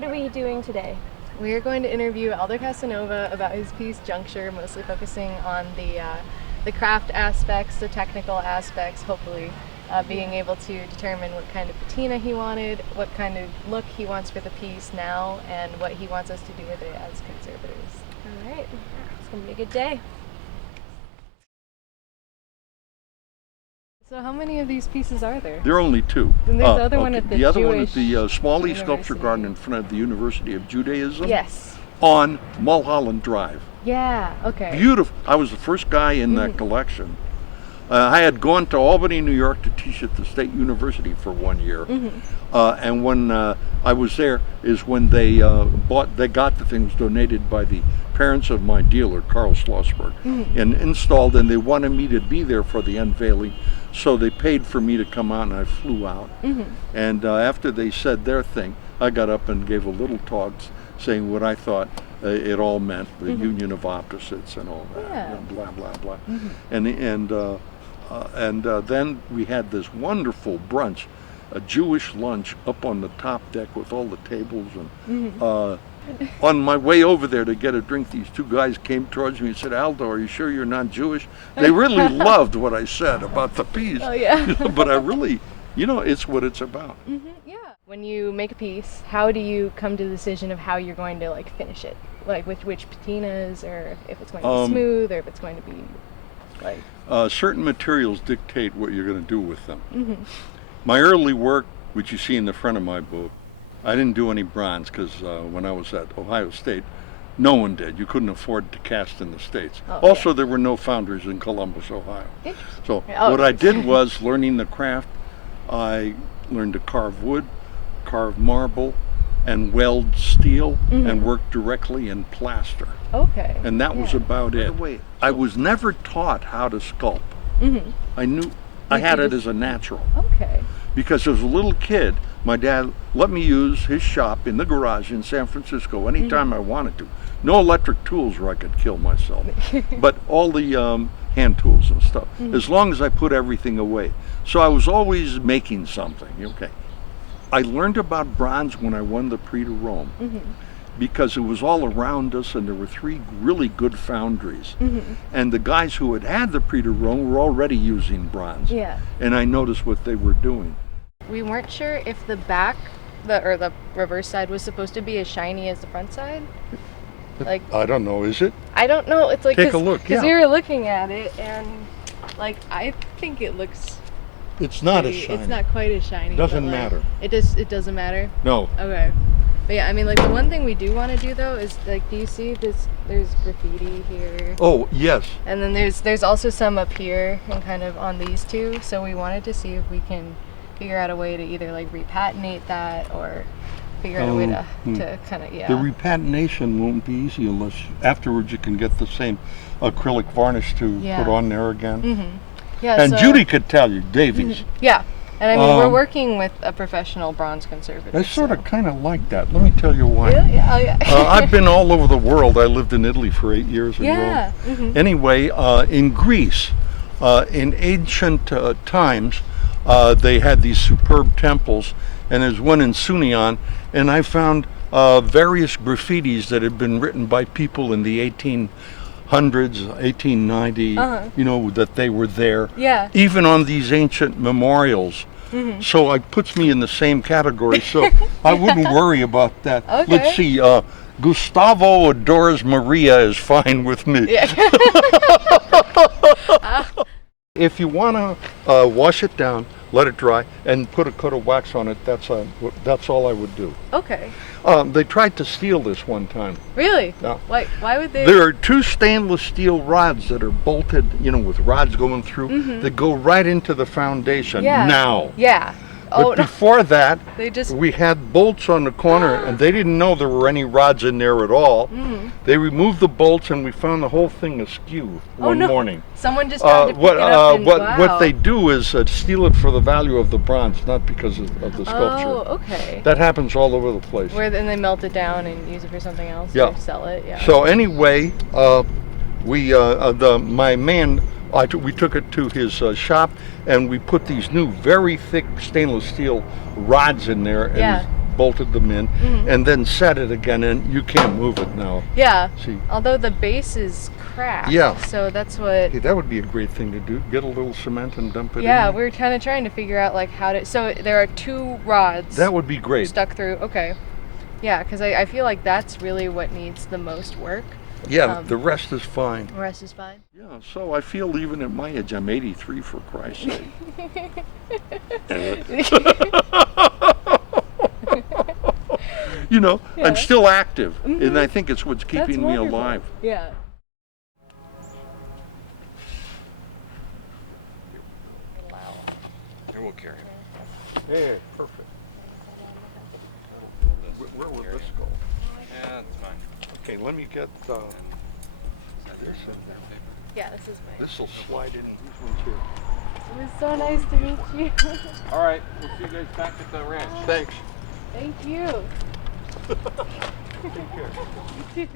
what are we doing today? We are going to interview Aldo Casanova about his piece Juncture, mostly focusing on the craft aspects, the technical aspects, hopefully being able to determine what kind of patina he wanted, what kind of look he wants for the piece now, and what he wants us to do with it as conservators. All right, it's going to be a good day. So how many of these pieces are there? There are only two. And there's the other one at the other Jewish one at the Smalley University. Sculpture Garden in front of the University of Judaism. Yes. On Mulholland Drive. Yeah, okay. Beautiful. I was the first guy in that collection. I had gone to Albany, New York to teach at the State University for 1 year. And when I was there is when they got the things donated by the parents of my dealer, Carl Schlossberg, and installed, and they wanted me to be there for the unveiling. So they paid for me to come out, and I flew out. And after they said their thing, I got up and gave a little talk saying what I thought it all meant, the union of opposites and all that, and blah, blah, blah. And then we had this wonderful brunch, a Jewish lunch up on the top deck with all the tables. And on my way over there to get a drink, these two guys came towards me and said, "Aldo, are you sure you're not Jewish?" They really loved what I said about the piece. Oh, yeah. But I really, it's what it's about. Yeah. When you make a piece, how do you come to the decision of how you're going to finish it? Like with which patinas, or if it's going to be smooth, or if it's going to be certain materials dictate what you're going to do with them. My early work, which you see in the front of my book, I didn't do any bronze because when I was at Ohio State, no one did. You couldn't afford to cast in the States. Also, there were no foundries in Columbus, Ohio. So what I did was, learning the craft, I learned to carve wood, carve marble, and weld steel, and work directly in plaster. Okay. And that was about it. I was never taught how to sculpt. I knew I had it as a natural. Okay. Because as a little kid, my dad let me use his shop in the garage in San Francisco anytime I wanted to. No electric tools where I could kill myself, but all the hand tools and stuff, as long as I put everything away. So I was always making something. Okay. I learned about bronze when I won the Prix de Rome, because it was all around us, and there were 3 really good foundries. And the guys who had the Prix de Rome were already using bronze. Yeah. And I noticed what they were doing. We weren't sure if the back, the reverse side, was supposed to be as shiny as the front side. I don't know, is it? I don't know. It's like, take a look. Because we were looking at it, and I think it looks. It's not as shiny. It's not quite as shiny. Doesn't matter. It doesn't matter. No. Okay. But yeah, the one thing we do want to do though is do you see this? There's graffiti here. Oh yes. And then there's also some up here and kind of on these two. So we wanted to see if we can figure out a way to either repatinate that or figure out a way to kind of The repatination won't be easy unless afterwards you can get the same acrylic varnish to put on there again. Yeah. And Judy could tell you, Davies. Yeah. And we're working with a professional bronze conservator. I sort of kind of like that. Let me tell you why. Really? Oh, yeah. I've been all over the world. I lived in Italy for 8 years in Rome. Anyway, in Greece, in ancient times, they had these superb temples, and there's one in Sunion, and I found various graffitis that had been written by people in the 1800s, 1890, that they were there. Yeah. Even on these ancient memorials. So it puts me in the same category, so I wouldn't worry about that. Okay. Let's see, Gustavo adores Maria is fine with me. Yeah. If you want to wash it down, let it dry, and put a coat of wax on it, that's all I would do. Okay. They tried to steal this one time. Really? Yeah. Why would they? There are 2 stainless steel rods that are bolted, with rods going through, that go right into the foundation now. Yeah. But before that, they just... we had bolts on the corner, and they didn't know there were any rods in there at all. They removed the bolts, and we found the whole thing askew one morning. Someone just tried to pick it up and what they do is steal it for the value of the bronze, not because of the sculpture. Oh, okay. That happens all over the place. Then they melt it down and use it for something else. Yeah. Or sell it. Yeah. So anyway, my man, we took it to his shop, and we put these new very thick stainless steel rods in there, and his bolted them in, and then set it again, and you can't move it now. Yeah. See? Although the base is cracked. Yeah. So that's what. Hey, that would be a great thing to do. Get a little cement and dump it in. Yeah, we're kind of trying to figure out like how to. So there are 2 rods. That would be great. Stuck through. Okay. Yeah, because I feel like that's really what needs the most work. Yeah, the rest is fine. The rest is fine. Yeah, so I feel even at my age, I'm 83 for Christ's sake. You know, Yeah. I'm still active, and I think it's what's keeping me wonderful. alive. Yeah. And we'll carry it. Hey, perfect. Where will this go? Yeah, that's fine. Okay, let me get this in there. Yeah, this is mine. This will slide in. These ones here. It was so nice to meet you. All right, we'll see you guys back at the ranch. Thanks. Thank you. Take care. You too.